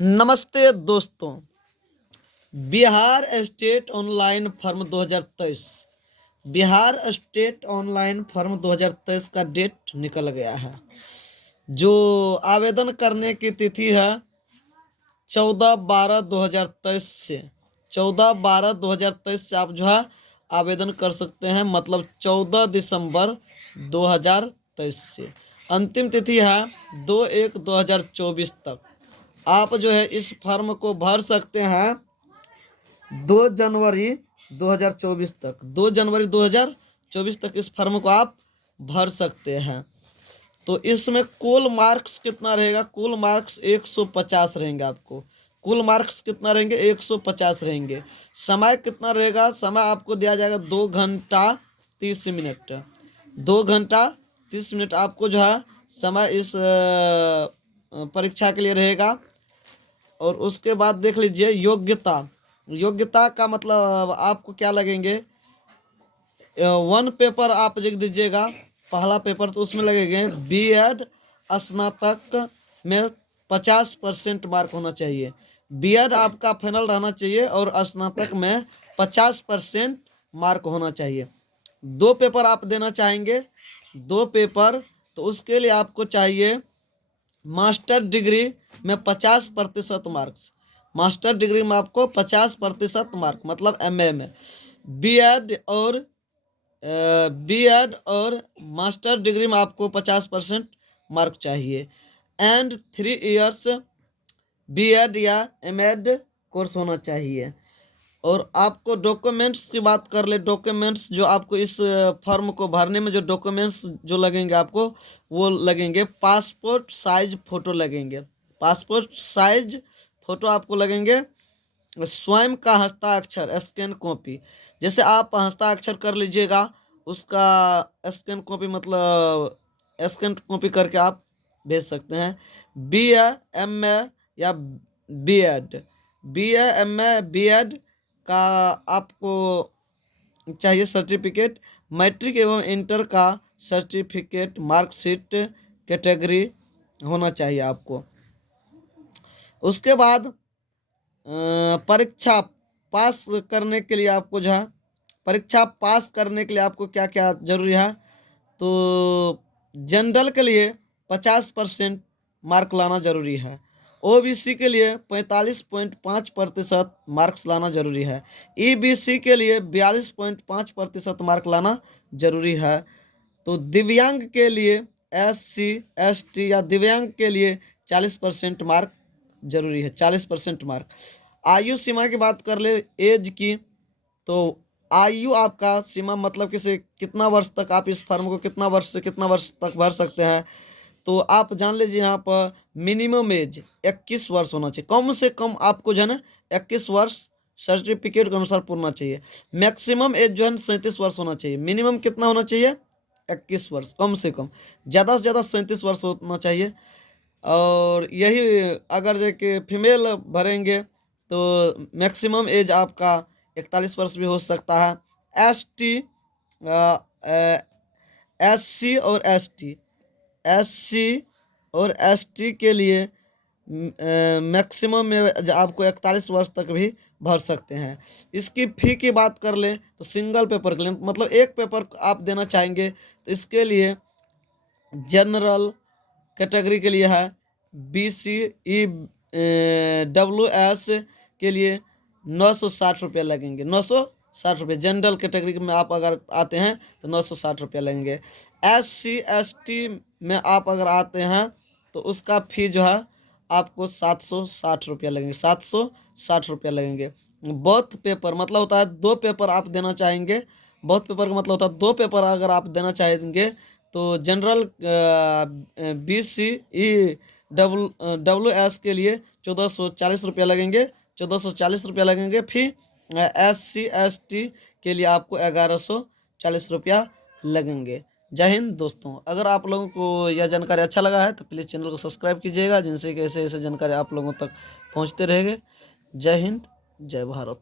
नमस्ते दोस्तों। Bihar state online form 2023 Bihar state online form 2023 का डेट निकल गया है। जो आवेदन करने की तिथि है 14/12/2023 से 14/12/2023 से आप जो है आवेदन कर सकते हैं। मतलब 14 दिसंबर 2023 से अंतिम तिथि है 2/1/2024 तक। आप जो है इस फॉर्म को भर सकते हैं 2 जनवरी 2024 तक। 2 जनवरी 2024 तक इस फॉर्म को आप भर सकते हैं। तो इसमें कुल मार्क्स कितना रहेगा? कुल मार्क्स 150 रहेंगे। आपको कुल मार्क्स कितना रहेंगे? 150 रहेंगे। समय कितना रहेगा? समय आपको दिया जाएगा 2 घंटा 30 मिनट। 2 घंटा 30 मिनट आपको जो है समय इस परीक्षा के लिए रहेगा। और उसके बाद देख लीजिए योग्यता का मतलब आपको क्या लगेंगे। 1 पेपर आप लिख दीजिएगा। पहला पेपर तो उसमें लगेंगे बीएड स्नातक में 50% मार्क होना चाहिए। बीएड आपका फाइनल रहना चाहिए और स्नातक में 50% मार्क होना चाहिए। 2 पेपर आप देना चाहेंगे। 2 पेपर तो उसके लिए आपको चाहिए मास्टर डिग्री में 50% मार्क्स। मास्टर डिग्री में आपको 50% मार्क मतलब एमए में। बीएड और मास्टर डिग्री में आपको 50% मार्क चाहिए। एंड 3 इयर्स बीएड या एमएड कोर्स होना चाहिए। और आपको डॉक्यूमेंट्स की बात कर ले। डॉक्यूमेंट्स जो आपको इस फॉर्म को भरने में जो डॉक्यूमेंट्स जो लगेंगे आपको वो लगेंगे पासपोर्ट साइज फ़ोटो लगेंगे। पासपोर्ट साइज फ़ोटो आपको लगेंगे। स्वयं का हस्ताक्षर स्कैन कॉपी। जैसे आप हस्ताक्षर कर लीजिएगा उसका स्कैन कॉपी मतलब स्कैन कॉपी करके आप भेज सकते हैं। बीए एमए या बीएड बीए एमए बीएड का आपको चाहिए सर्टिफिकेट। मैट्रिक एवं इंटर का सर्टिफिकेट मार्कशीट कैटेगरी होना चाहिए आपको। उसके बाद परीक्षा पास करने के लिए आपको जो है परीक्षा पास करने के लिए आपको क्या क्या जरूरी है। तो जनरल के लिए 50% मार्क लाना जरूरी है। ओबीसी के लिए 45.5% मार्क्स लाना जरूरी है। ईबीसी के लिए 42.5% मार्क लाना जरूरी है। तो दिव्यांग के लिए एससी एसटी या दिव्यांग के लिए 40% मार्क जरूरी है। 40% मार्क। आयु सीमा की बात कर ले एज की। तो आयु आपका सीमा मतलब कितना वर्ष तक आप इस फॉर्म को कितना वर्ष से कितना वर्ष तक भर सकते हैं। तो आप जान लीजिए यहाँ पर मिनिमम एज 21 वर्ष होना चाहिए। कम से कम आपको जो है ना 21 वर्ष सर्टिफिकेट के अनुसार पूरना चाहिए। मैक्सिमम एज जो है 37 वर्ष होना चाहिए। मिनिमम कितना होना चाहिए? 21 वर्ष कम से कम। ज़्यादा से ज़्यादा 37 वर्ष होना चाहिए। और यही अगर जो कि फीमेल भरेंगे तो मैक्सिमम एज आपका 41 वर्ष भी हो सकता है। एसटी एससी और एसटी के लिए मैक्सिमम में आपको 41 वर्ष तक भी भर सकते हैं। इसकी फ़ी की बात कर ले तो सिंगल पेपर के लिए मतलब एक पेपर आप देना चाहेंगे तो इसके लिए जनरल कैटेगरी के लिए है। बीसी ई डब्ल्यू एस के लिए 960 रुपये लगेंगे। 960 रुपये जनरल कैटेगरी में आप अगर आते हैं तो 960 रुपये लगेंगे। एससी एसटी में आप अगर आते हैं तो उसका फ़ी जो है आपको 760 रुपया लगेंगे। 760 रुपया लगेंगे। बोथ पेपर मतलब होता है 2 पेपर आप देना चाहेंगे। बोथ पेपर का मतलब होता है 2 पेपर अगर आप देना चाहेंगे तो general BC E W S के लिए 1440 रुपया लगेंगे। 1440 रुपया लगेंगे। फिर एससी एसटी के लिए आपको 1140 रुपया लगेंगे। जय हिंद दोस्तों। अगर आप लोगों को यह जानकारी अच्छा लगा है तो प्लीज़ चैनल को सब्सक्राइब कीजिएगा जिनसे कि ऐसे ऐसे जानकारी आप लोगों तक पहुंचते रहेंगे। जय हिंद जय भारत।